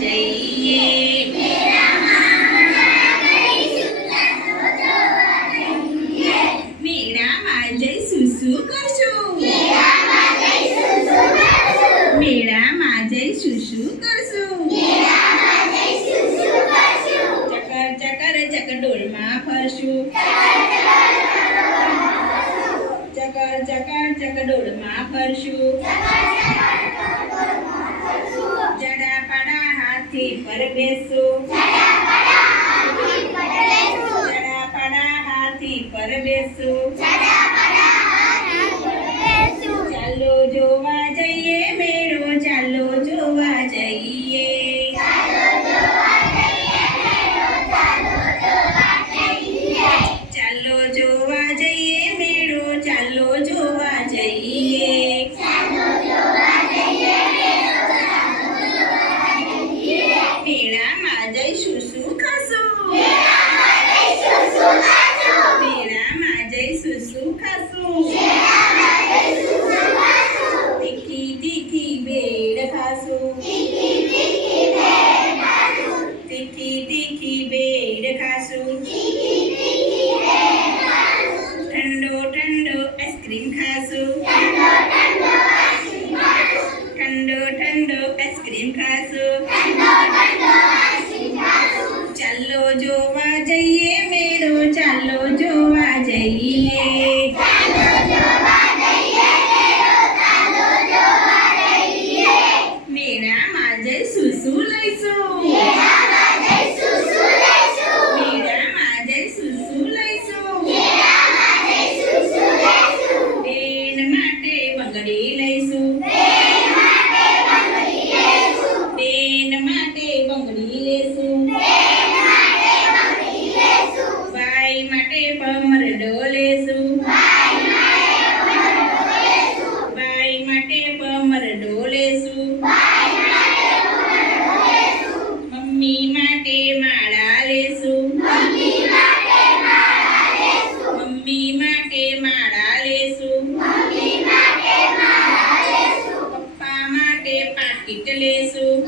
જઈએ. મેળામાં જઈશું શું કરશું? મેળામાં જઈશું શું કરશું? ચકર ચકર ચકડોળમાં ફરશું. ચકર ચકર ચકડોળમાં ફરશું. જડાપાડા હાથી પર બેસું. જડાપાડા હાથી પર બેસું. ચાલો જોવા જઈએ મેળો, ચાલો જોવા જઈએ. ચાલો જોવા જઈએ મેળો, ચાલો જોવા જઈએ. મેળામાં જઈશું શું ખાશું? મેળામાં જઈશું શું ખાશું? તીખી તીખી ભેળ ખાશું. તીખી તીખી ભેળ ખાશું. ઠંડો ઠંડો આઈસ્ક્રીમ ખાશું. ઠંડો ઠંડો આઈસ્ક્રીમ ખાશું. ચાલો જોવા જઈએ મેળો, ચાલો જોવા જઈએ. મેળામાં જઈશું શું લઈશું? મેળામાં જઈશું શું લઈશું? બેન માટે બંગડી લઈશું. બેન માટે બંગડી લેશું. ભાઈ માટે ભમરડો લેશું. ભાઈ માટે ભમરડો લેશું. મમ્મી માટે માળા લેશું. મમ્મી માટે માળા લેશું. પપ્પા માટે પાકીટ લેશું.